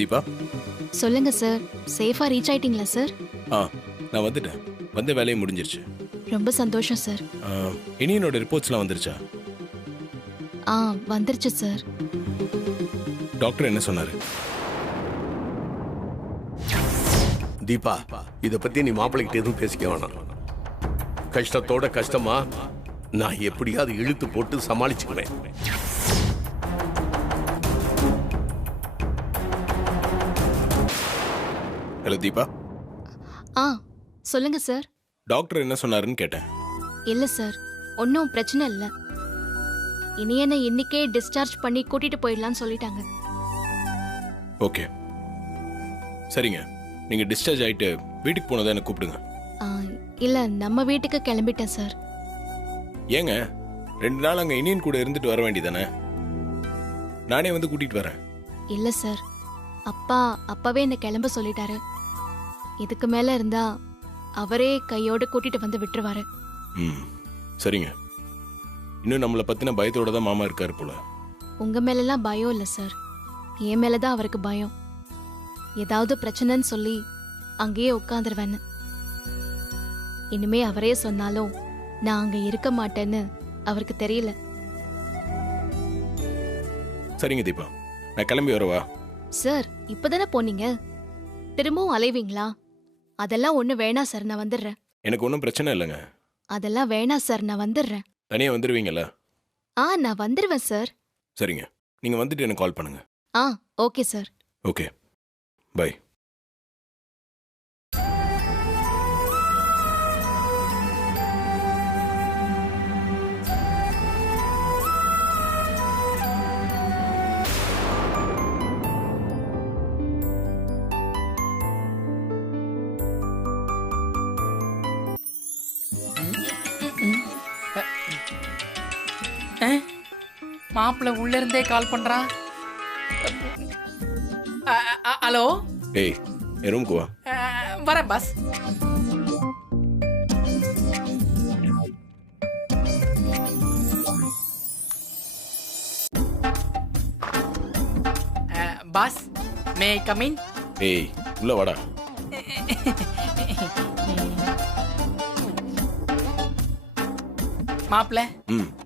தீபா. சொல்லுங்க சார். சேஃபா ரீச் ஆயிட்டீங்களா சார்? நான் வந்துட்டேன். வந்த வேலையை முடிஞ்சிருச்சு. ரொம்ப சந்தோஷம் சார். இனியனோட ரிப்போர்ட்ஸ்லாம் வந்துருச்சா? வந்துருச்சு சார். டாக்டர் என்ன சொன்னாரு? தீபா, இத பத்தி நீ மாப்பிள்ளைகிட்ட எதுவும் பேசிக்க வேணாம். கஷ்டத்தோட கஷ்டமா நான் எப்படியாவது இழுத்து போட்டு சமாளிச்சுக்குவேன். ஹலோ தீபா. சொல்லுங்க சார். டாக்டர் என்ன சொன்னாருன்னு கேட்டேன். இல்ல சார், ஒன்றும் பிரச்சனை இல்லை. இனி என்ன இன்னைக்கே டிஸ்சார்ஜ் பண்ணி கூட்டிட்டு போயிடலாம்னு சொல்லிட்டாங்க. ஓகே சரிங்க. நீங்க டிஸ்சார்ஜ் ஆயிட்டு வீட்டுக்கு போனதை எனக்கு கூப்பிடுங்க. இல்ல, நம்ம வீட்டுக்கு கிளம்பிட்டேன் சார். ஏங்க 2 நாள் அங்க இனியன் கூட இருந்துட்டு வர வேண்டியதானே? நானே வந்து கூட்டிட்டு வரேன். இல்ல சார், அப்பாவே என்ன கிளம்ப சொல்லிட்டாரு. இதுக்கு மேல இருந்தா அவரே கையோட கூட்டிட்டு வந்து விட்டுருவாரு. சரிங்க. இன்னும் நம்மளை பத்தின பயத்தோட தான் மாமா இருக்காரு போல. உங்க மேலெல்லாம் பயம் இல்ல சார், என் மேலதான் அவருக்கு பயம். ஏதாவது பிரச்சனைன்னு சொல்லி அங்கேயே உட்காந்துருவேன்னு. இனிமே அவரே சொன்னாலும் நான் அங்க இருக்க மாட்டேன்னு அவருக்கு தெரியல. சரிங்க தீபா, நான் கிளம்பி வரவா? சார், இப்பதானே போனீங்க, திரும்பவும் அலைவீங்களா? அதெல்லாம் ஒண்ணு வேணா சார், நான் வந்துடுறேன். எனக்கு ஒன்றும் பிரச்சனை இல்லைங்க. அதெல்லாம் வேணா சார், நான் வந்துடுறேன். தனியா வந்துருவீங்களா? நான் வந்துடுவேன் சார். சரிங்க, நீங்க வந்துட்டு எனக்கு கால் பண்ணுங்க. Okay sir. Okay bye. மாப்பிள்ள உள்ள இருந்தே கால் பண்றான். ஹலோ. ஏய், என் ரூமுக்கு வா. வரேன் boss. Boss, may come in? ஏய், உள்ள வாடா. மாப்பிள்ள,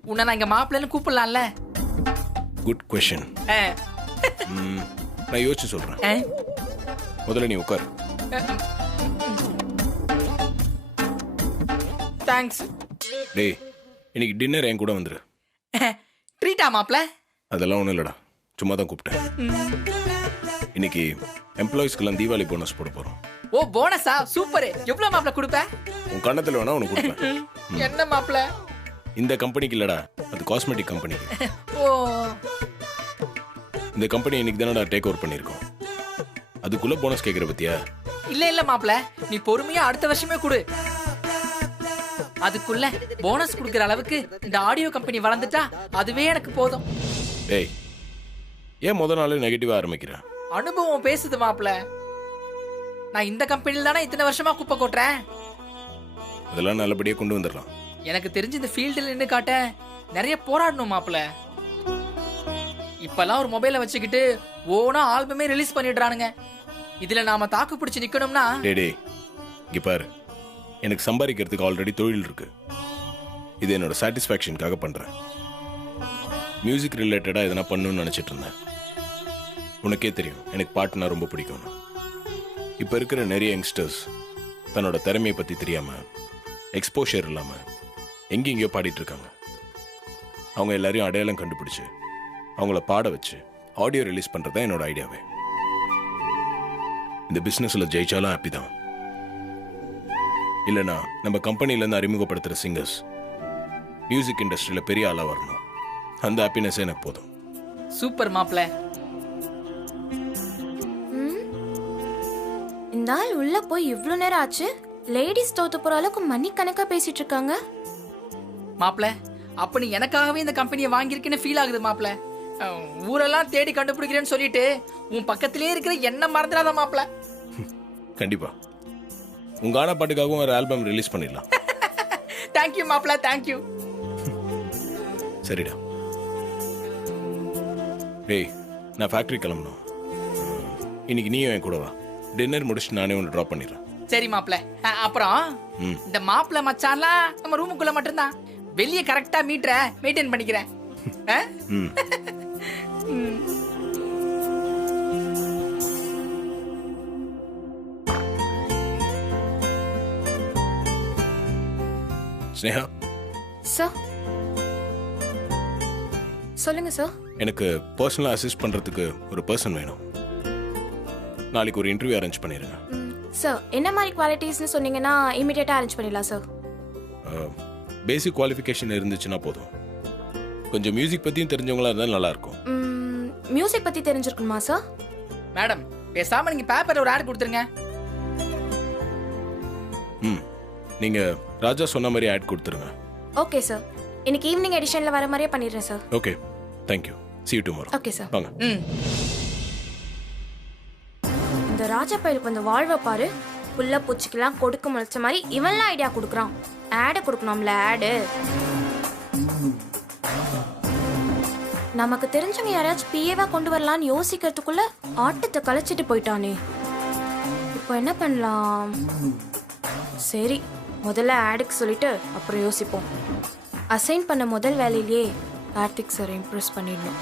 உன்னை நான் இங்க மாப்பிள்ளன்னு கூப்பிடலாம்ல? Good question. நான் யோசிச்சு சொல்றேன். முதல்ல நீ உட்கார். தேங்க்ஸ். டேய், இன்னைக்கு டின்னர் என் கூட வந்துரு. ட்ரீட்டா மாப்பிள்ள? அதெல்லாம் ஒன்றும் இல்லடா, சும்மா தான் கூப்பிட்டேன். இன்னைக்கு எம்ப்ளாயிஸ்க்கெல்லாம் தீபாவளி போனஸ் போட போறோம். ஓ, போனஸா? சூப்பர். எவ்வளவு மாப்பிள்ள கொடுப்ப? உன் கண்ணத்துல வேணா உனக்கு கொடுப்பேன். என்ன மாப்பிள்ள? இந்த கம்பெனிக்கு இல்லடா, அது காஸ்மெட்டிக் கம்பெனிக்கு. ஓ, இந்த கம்பெனி இன்னைக்கு தானடா டேக் ஓவர் பண்ணியிருக்கோம். அதுக்குள்ள போனஸ் கேட்குற பத்தியா? இல்ல மாப்பிள்ள, நீ பொறுமையா அடுத்த வருஷமே கொடு. அதுக்குள்ள போனஸ் கொடுக்கிற அளவுக்கு இந்த ஆடியோ கம்பெனி வளர்ந்துட்டா அதுவே எனக்கு போதும். டேய், ஏன் முத நாள் நெகட்டிவா ஆரம்பிக்கிற? அனுபவம் பேசுது மாப்பிள்ள. நான் இந்த கம்பெனில தானே இத்தனை வருஷமா குப்பை கொட்டுறேன். அதெல்லாம் நல்லபடியா கொண்டு வந்துடலாம். எனக்கு தெரிஞ்சு இந்த ஃபீல்டில் நின்று காட்ட நிறைய போராடணும் மாப்பிள்ள. இப்பெல்லாம் ஒரு மொபைலை வச்சுக்கிட்டு ஓனா ஆல்பமே ரிலீஸ் பண்ணிடுறானுங்க. இதுல நாம தாக்கு பிடிச்சு நிக்கணும்னா. டேய், இங்க பாரு, எனக்கு சம்பாதிக்கிறதுக்கு ஆல்ரெடி தொழில் இருக்கு. இது என்னோட சாட்டிஸ்ஃபேக்ஷனுக்காக பண்றேன். மியூசிக் ரிலேட்டடா எதனா பண்ணணும்னு நினைச்சிட்டு இருந்தேன். உனக்கே தெரியும் எனக்கு பாட்டுனா ரொம்ப பிடிக்கும். இப்ப இருக்கிற நிறைய யங்ஸ்டர்ஸ் தன்னோட திறமையை பத்தி தெரியாம, எக்ஸ்போஷர் இல்லாம எங்கெங்கயோ பாடிட்டு இருக்காங்க. அவங்க எல்லாரையும் அடையாளம் கண்டுபிடிச்சு அவங்கள பாட வச்சு ஆடியோ ரிலீஸ் பண்றதா என்னோட ஐடியாவே. இந்த பிசினஸ்ல ஜெயிச்சாலும் ஹாப்பி தான். இல்லைனா நம்ம கம்பெனில இருந்து அறிமுகப்படுத்துற சிங்கர்ஸ் மியூசிக் இண்டஸ்ட்ரியில பெரிய ஆளா வரணும். அந்த ஹாப்பினஸ் எனக்கு போதும். சூப்பர் மாப்பிள்ள. இந்த ஆள் உள்ள போய் இவ்வளவு நேரம் ஆச்சு. லேடிஸ் தோத்து போற அளவுக்கு மணிக்கணக்கா பேசிட்டு இருக்காங்க. மாப்பிள்ள, அப்ப நீ எனக்காகவே இந்த கம்பெனியை வாங்கியிருக்கேன்னு ஃபீல் ஆகுது மாப்பிள்ள. ஊரெல்லாம் தேடி கண்டுபிடிக்கிறேன்னு சொல்லிட்டு உன் பக்கத்திலே இருக்கிற என்ன மறந்துடாத மாப்பிள்ள. கண்டிப்பா உங்க ஆனா பாட்டுக்காகவும் ஒரு ஆல்பம் ரிலீஸ் பண்ணிடலாம். தேங்க்யூ மாப்பிள்ள, தேங்க்யூ. சரிடா. டேய், நான் ஃபேக்டரி கிளம்பணும். இன்னைக்கு நீயும் என் கூட வா. டின்னர் முடிச்சுட்டு நானே உன்னை ட்ராப் பண்ணிடுறேன். சரி மாப்பிள்ள. அப்புறம் ம். இந்த மாப்பிள்ள மச்சான்லாம் நம்ம ரூமுக்குள்ள மட்டும்தான், வெளியே கரெக்டா மீட்டரை மெயின்டைன் பண்ணிக்கிறேன். ஆ? ம். ம். ஸ்னேகா, சார் சொல்லுங்க சார். எனக்கு பர்சனலாக அசிஸ்ட் பண்ணுறதுக்கு ஒரு பர்சன் வேணும். நாளைக்கு ஒரு இன்டர்வியூ அரேஞ்ச் பண்ணிடுங்க. சார் என்ன மாதிரி குவாலிட்டிஸ்னு சொன்னீங்கன்னா இமீடியட்டாக அரேஞ்ச் பண்ணிடலாம் சார். பேசிக் குவாலிஃபிகேஷன் இருந்துச்சுன்னா போதும். கொஞ்சம் மியூசிக் பற்றியும் தெரிஞ்சவங்களா இருந்தால் நல்லாயிருக்கும். மியூசிக் பற்றி தெரிஞ்சிருக்கணுமா சார்? மேடம், பேசாம நீங்க பேப்பர்ல ஒரு ஆட் கொடுத்துருங்க. ம், நீங்கள் ராஜா சொன்ன மாதிரி ஆட் கொடுத்துருங்க. ஓகே சார், இன்னைக்கு ஈவினிங் எடிஷனில் வர மாதிரியே பண்ணிடுறேன் sir. Okay, thank you. See you tomorrow. Okay sir. வாங்க. ம். இந்த ராஜா பையலுக்கு வந்து வாழ்வை பாரு. புள்ள பூச்சிக்கெல்லாம் கொடுக்க முளைச்ச மாதிரி இவன்லாம் ஐடியா கொடுக்குறான். ஆடு கொடுக்கணும்ல, ஆடு. நமக்கு தெரிஞ்சவங்க யாராச்சும் பிஏவா கொண்டு வரலான்னு யோசிக்கிறதுக்குள்ள ஆட்டத்தை கலைச்சிட்டு போயிட்டானே. இப்போ என்ன பண்ணலாம்? சரி, முதல்ல ஆடுக்கு சொல்லிட்டு அப்புறம் யோசிப்போம். அசைன் பண்ண முதல் வேலையிலேயே கார்த்திக் சார் இம்ப்ரெஸ் பண்ணிடணும்.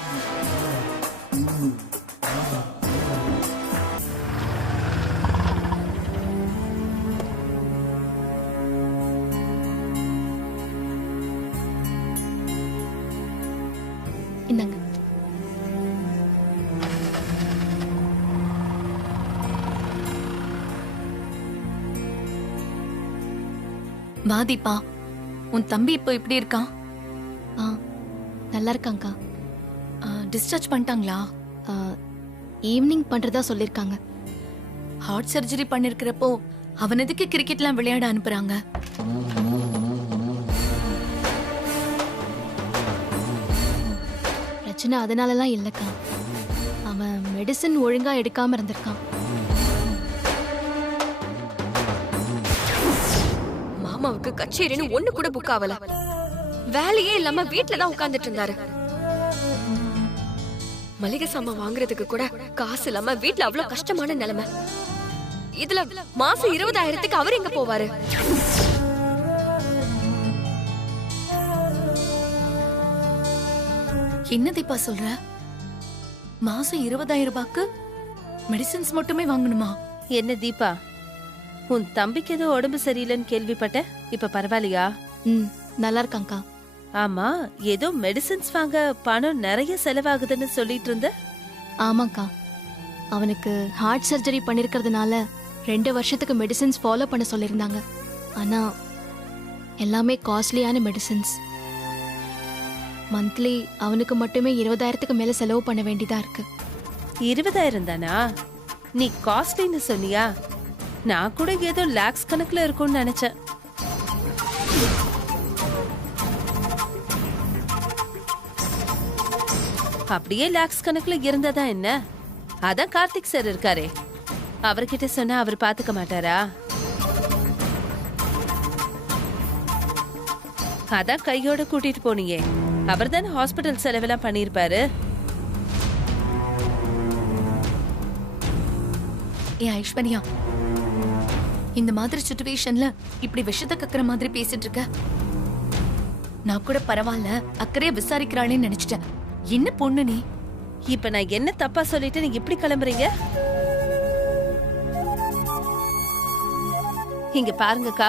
இந்தாங்க. வாதிப்பா, உன் தம்பி இப்போ எப்படி இருக்கான்? ஆ, நல்லா இருக்காங்கக்கா. டிஸ்சார்ஜ் பண்ணிட்டாங்களா? ஈவினிங் பண்றதா சொல்லிருக்காங்க. ஹார்ட் சர்ஜரி பண்ணிருக்கிறப்போ அவன் எதுக்கு கிரிக்கெட்லாம் விளையாட அனுப்புறாங்க? பிரச்சனை அதனாலலாம் இல்லக்கா. அவன் மெடிசின் ஒழுங்கா எடுக்காம இருந்திருக்கான். மாமாவுக்கு கச்சேரின்னு ஒண்ணு கூட புக் ஆகல. வேலையே இல்லாம வீட்ல தான் உட்கார்ந்துட்டு இருந்தாரு. மளிகை சாமான் வாங்குறதுக்கு கூட காசு இல்லாம வீட்ல அவ்வளவு கஷ்டமான நிலைமை. இதுல மாசம் 20,000க்கு அவர் எங்க போவாரு? என்ன தீபா சொல்ற? மாசம் 20,000 ரூபாய்க்கு மெடிசின்ஸ் மட்டுமே வாங்கணுமா? என்ன தீபா, உன் தம்பிக்கு ஏதோ உடம்பு சரியில்லைன்னு கேள்விப்பட்டேன். இப்ப பரவாயில்லையா? ம், நல்லா இருக்காங்கக்கா. ஆமா, ஏதோ மெடிசின்ஸ் வாங்க பணம் நிறைய செலவாகுதுன்னு சொல்லிட்டு இருந்த. ஆமாக்கா, அவனுக்கு ஹார்ட் சர்ஜரி பண்ணிருக்கிறதுனால 2 வருஷத்துக்கு மெடிசின்ஸ் ஃபாலோ பண்ண சொல்லியிருந்தாங்க. ஆனா எல்லாமே காஸ்ட்லியான மெடிசின்ஸ். மந்த்லி அவனுக்கு மட்டுமே 20,000க்கு மேல செலவு பண்ண வேண்டியதா இருக்கு. 20,000 தானா? நீ காஸ்ட்லின்னு சொன்னியா? நான் கூட ஏதோ லாக்ஸ் கணக்குல இருக்கும்னு நினைச்சேன். அப்படியே லாக்ஸ் கணக்குல இருந்ததா என்ன? அதான் கார்த்திக் சார் இருக்காரே, அவர்கிட்ட சொன்னா அவர் பாத்துக்க மாட்டாரா? அதான் கையோட கூட்டிட்டு போனியே, அவர் தானே ஹாஸ்பிட்டல் செலவெல்லாம் பண்ணிருப்பாரு. ஏ ஐஸ்வர்யா, இந்த மாதிரி சிச்சுவேஷன்ல இப்படி விஷத்தை கக்குற மாதிரி பேசிட்டு இருக்க. நான் கூட பரவாயில்ல, அக்கறையா விசாரிக்கிறாளேன்னு நினைச்சிட்டேன். என்ன பொண்ணு நீ? இப்ப நான் என்ன தப்பா சொல்லிட்டு நீங்க இப்படி கிளம்புறீங்க? இங்க பாருங்கக்கா,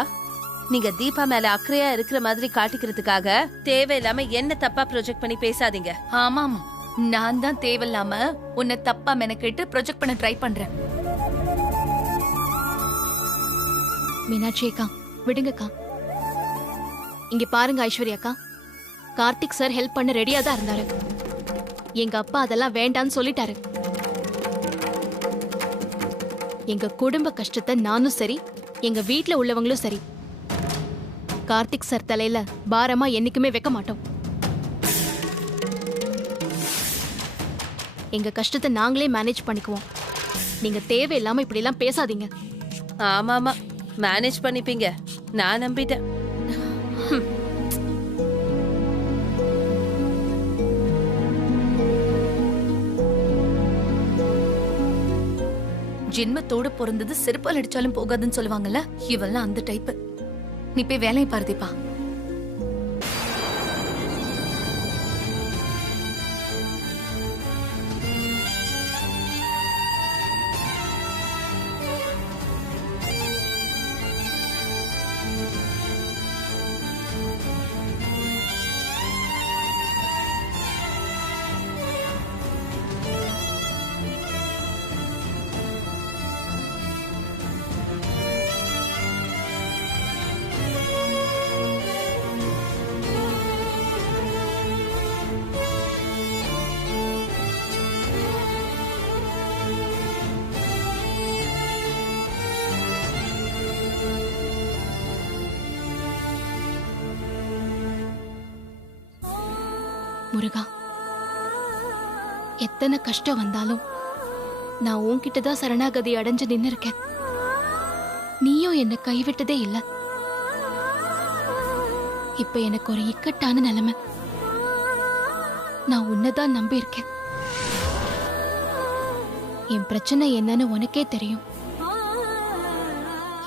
நீங்க தீபா மேல அக்கறையா இருக்கிற மாதிரி காட்டிக்கிறதுக்காக தேவையில்லாம என்ன தப்பா ப்ரொஜெக்ட் பண்ணி பேசாதீங்க. ஆமாமா, நான் தான் தேவையில்லாம உன்னை தப்பா மெனக்கிட்டு ப்ரொஜெக்ட் பண்ண ட்ரை பண்றேன். மீனாட்சி அக்கா, விடுங்கக்கா. இங்க பாருங்க ஐஸ்வர்யாக்கா, கார்த்திக் சார் ஹெல்ப் பண்ண ரெடியா தான் இருந்தாரு. எங்க அப்பா அதெல்லாம் வேண்டான்னு சொல்லிட்டாரு. எங்க குடும்ப கஷ்டத்தை நானும் சரி, எங்க வீட்ல உள்ளவங்களும் சரி, கார்த்திக் சார் தலையில பாரமா என்னைக்குமே வைக்க மாட்டோம். எங்க கஷ்டத்தை நாங்களே மேனேஜ் பண்ணிக்குவோம். நீங்க தேவையில்லாம இப்படி எல்லாம் பேசாதீங்க. ஆமாமா, மேனேஜ் பண்ணிப்பீங்க, நான் நம்பிட்டேன். ஜென்மத்தோட பிறந்தது செருப்பால் அடிச்சாலும் போகாதுன்னு சொல்லுவாங்கல்ல, இவெல்லாம் அந்த டைப். நீ போய் வேலையை பாரு தீபா. முருகா, எத்தனை கஷ்டம் வந்தாலும் நான் உன்கிட்ட தான் சரணாகதி அடைஞ்சு நின்னு இருக்கேன். நீயும் என்னை கைவிட்டதே இல்ல. இப்ப எனக்கு ஒரு இக்கட்டான நிலைமை. நான் உன்னதான் நம்பி இருக்கேன். என் பிரச்சனை என்னன்னு உனக்கே தெரியும்.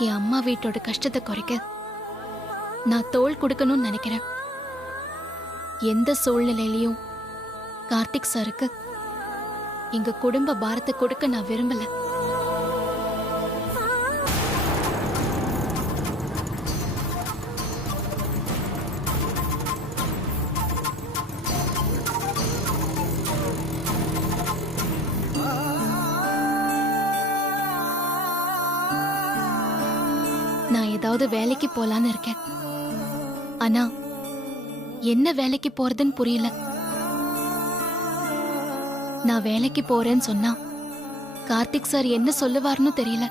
என் அம்மா வீட்டோட கஷ்டத்தை குறைக்க நான் தோள் கொடுக்கணும்னு நினைக்கிறேன். எந்த சூழ்நிலையிலையும் கார்த்திக் சாருக்கு எங்க குடும்ப பாரத்தை கொடுக்க நான் விரும்பல. நான் ஏதாவது வேலைக்கு போலான்னு இருக்கேன். ஆனா என்ன வேலைக்கு போறதுன்னு புரியல. நான் வேலைக்கு போறேன்னு சொன்னா கார்த்திக் சார் என்ன சொல்லுவார்னு தெரியல.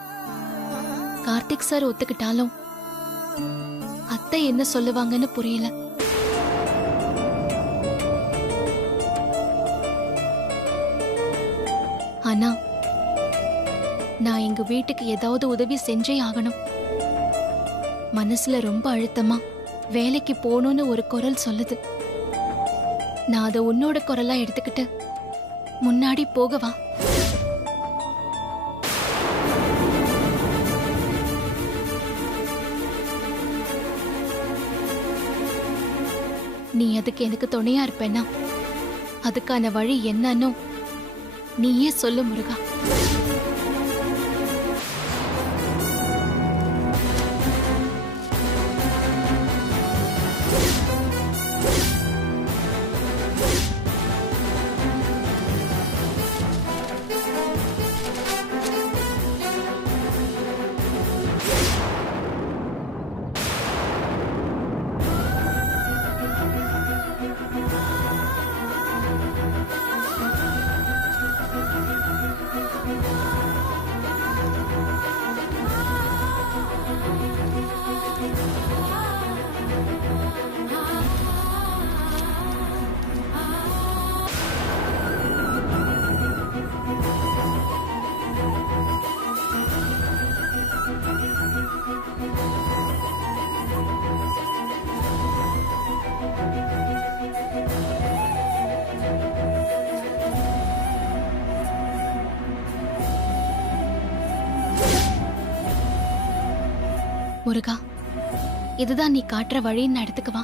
கார்த்திக் சார் ஒத்துக்கிட்டாலும் அத்தை என்ன சொல்லுவாங்கன்னு புரியல. ஆனா நான் எங்க வீட்டுக்கு ஏதாவது உதவி செஞ்சே ஆகணும். மனசுல ரொம்ப அழுத்தமா வேலைக்கு போகணும்னு ஒரு குரல் சொல்லுது. நான் அதை உன்னோட குரலா எடுத்துக்கிட்டு முன்னாடி போகவா? நீ அதுக்கு எனக்கு துணையா இருப்பேனா? அதுக்கான வழி என்னன்னு நீயே சொல்லு முருகா. முருகா, இதுதான் நீ காட்டுற வழின்னு எடுத்துக்கவா?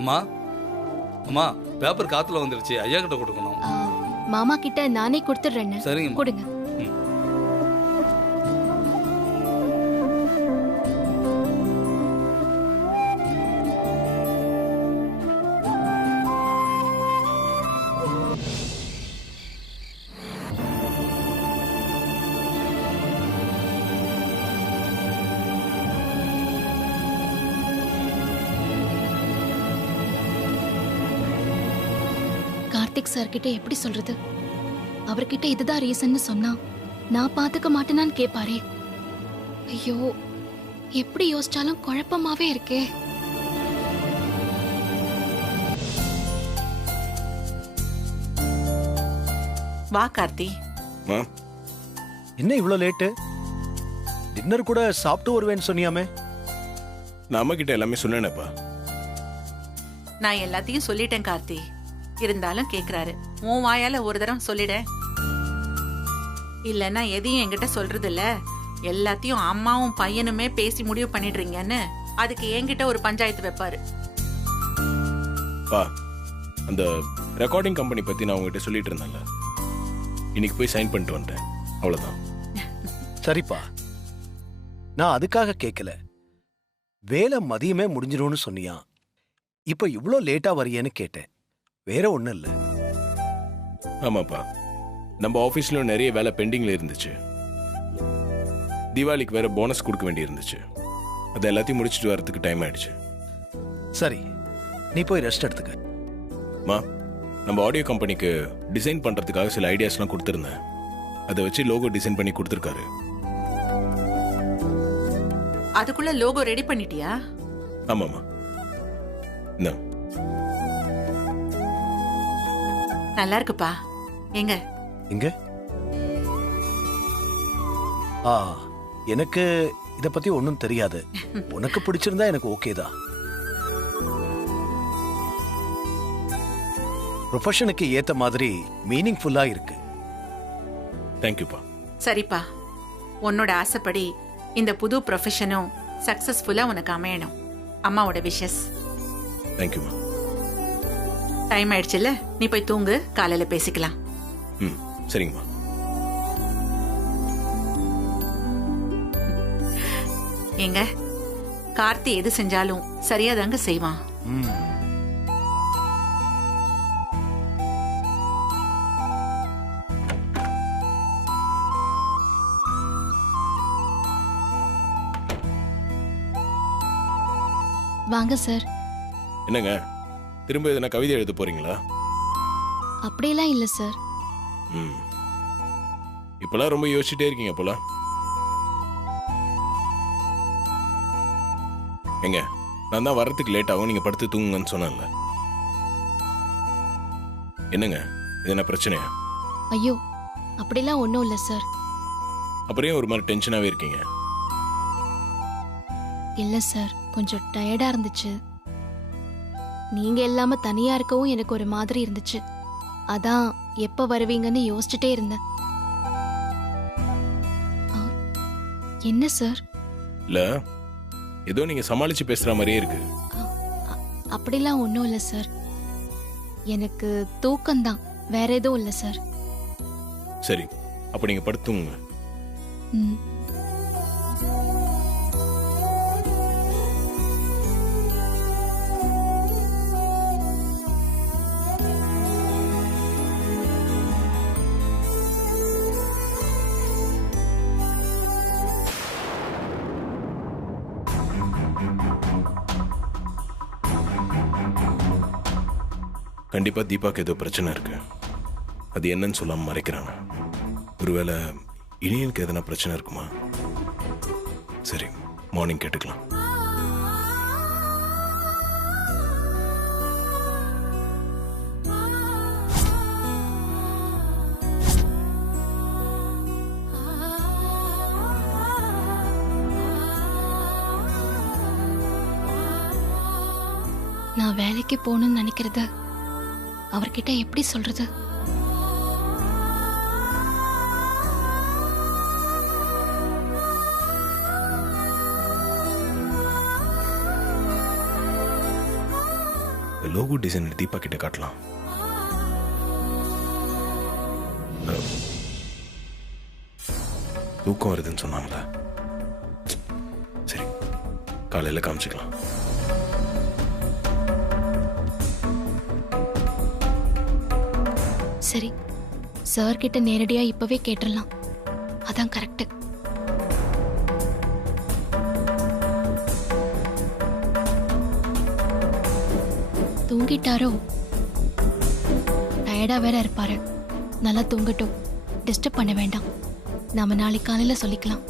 அம்மா அம்மா, பேப்பர் காத்துல வந்துருச்சு, ஐயா கிட்ட கொடுக்கணும். மாமா கிட்ட நானே கொடுத்துடுறேன். சரிங்க, கொடுங்க. கார்த்திக் சார் கிட்ட எப்படி சொல்றது? அவர்கிட்ட இதுதான் ரீசன்னு சொன்னா நான் பாத்துக்க மாட்டேனான்னு கேட்பாரே. ஐயோ, எப்படி யோசிச்சாலும் குழப்பமாவே இருக்கே. வா கார்த்தி. மா என்ன இவ்ளோ லேட்டு? டின்னர் கூட சாப்பிட்டு வருவேன்னு சொன்னியாமே. நான் அம்மா கிட்ட எல்லாமே சொன்னேனேப்பா. நான் எல்லாத்தையும் சொல்லிட்டேன் கார்த்தி. இருந்தாலும் கேக்குறாரு. உன் வாயால ஒரு தரம் சொல்லிட. இல்லன்னா எதையும் என்கிட்ட சொல்றது இல்ல, எல்லாத்தையும் அம்மாவும் பையனுமே பேசி முடிவு பண்ணிடுறீங்கன்னு அதுக்கு என்கிட்ட ஒரு பஞ்சாயத்து வைப்பாரு. பா அந்த ரெக்கார்டிங் கம்பெனி பத்தி நான் உங்ககிட்ட சொல்லிட்டு இருந்தேன்ல, இன்னைக்கு போய் சைன் பண்ணிட்டு வந்துட்டேன். அவ்வளவுதான். சரிப்பா, நான் அதுக்காக கேட்கல. வேலை மதியமே முடிஞ்சிடும்னு சொன்னியா, இப்ப இவ்ளோ லேட்டா வரியேன்னு கேட்டேன். வேற ஒண்ணும் இல்ல. ஆமாப்பா, நம்ம ஆபீஸ்ல நிறைய வேலை பெண்டிங்ல இருந்துச்சு. தீபாவளிக்கு வேற போனஸ் கொடுக்க வேண்டி இருந்துச்சு. அது எல்லாத்தையும் முடிச்சுட்டு வரதுக்கு டைம் ஆயிடுச்சு. சரி, நீ போய் ரெஸ்ட் எடுத்துக்க. மா, நம்ம ஆடியோ கம்பெனிக்கு டிசைன் பண்றதுக்காக சில ஐடியாஸ்லாம் கொடுத்துருந்தேன். அதை வச்சு லோகோ டிசைன் பண்ணி கொடுத்துருக்காரு. அதுக்குள்ள லோகோ ரெடி பண்ணிட்டியா? ஆமாமா. என்ன நல்லா இருக்குப்பா. எங்க இங்க? எனக்கு இத பத்தி ஒண்ணும் தெரியாது. உனக்கு பிடிச்சிருந்தா எனக்கு ஓகேதான். ப்ரொஃபஷனுக்கு ஏத்த மாதிரி மீனிங்ஃபுல்லா இருக்கு. தேங்க்யூப்பா. சரிப்பா, உன்னோட ஆசைப்படி இந்த புது ப்ரொஃபஷனும் சக்சஸ்ஃபுல்லா உனக்கு அமையணும். அம்மாவோட விஷஸ். தேங்க்யூமா. டைம் ஆயிடுச்சுல்ல, நீ போய் தூங்கு, காலையில பேசிக்கலாம். ம், சரிங்கம்மா. ஏங்க, கார்த்தி எது செஞ்சாலும் சரியாதாங்க செய்வான். வாங்க சார். என்னங்க, திரும்ப எதனா கவிதை எழுத போறீங்களா? அப்படியெல்லாம் இல்ல சார். ம், இப்பெல்லாம் ரொம்ப யோசிச்சுட்டே இருக்கீங்க போல. எங்க, நான் தான் வர்றதுக்கு லேட் ஆகும், நீங்க படுத்து தூங்குங்கன்னு சொன்னேன்ல. என்னங்க, இது என்ன பிரச்சனையா? ஐயோ, அப்படிலாம் ஒன்றும் இல்லை சார். அப்புறம் ஏன் ஒரு மாதிரி டென்ஷனாவே இருக்கீங்க? இல்லை சார், கொஞ்சம் டயர்டா இருந்துச்சு. நீங்க இல்லாம தனியா இருக்கவும் எனக்கு ஒரு மாதிரி இருந்துச்சு. அதான் எப்ப வருவீங்கன்னு யோசிச்சுட்டே இருந்தேன். என்ன சார்? இல்ல, ஏதோ நீங்க சமாளிச்சு பேசுற மாதிரியே இருக்கு. அப்படிலாம் ஒன்றும் இல்லை சார். எனக்கு தூக்கம்தான், வேற எதுவும் இல்லை சார். சரி, அப்ப நீங்க படுத்துங்க. ம். கண்டிப்பா தீபாக்கு ஏதோ பிரச்சனை இருக்கு. அது என்னன்னு சொல்லாம மறைக்கிறாங்க. ஒருவேளை இனியனுக்கு எதனா பிரச்சனை இருக்குமா? சரி, மார்னிங் கேட்டுக்கலாம். நான் வேலைக்கு போகணும்னு நினைக்கிறத அவர்கிட்ட எப்படி சொல்றது? லோகோ டிசைன் தீபா கிட்ட காட்டலாம். தூக்கம் வருதுன்னு சொன்னாங்களா? சரி, காலையில காமிச்சுக்கலாம். சரி, சார் கிட்ட நேரடியா இப்பவே கேட்டுடலாம். அதான் கரெக்ட். தூங்கிட்டாரோ? டயர்டா வேற இருப்பாரு. நல்லா தூங்கட்டும், டிஸ்டர்ப் பண்ண வேண்டாம். நாம நாளைக்கு காலையில சொல்லிக்கலாம்.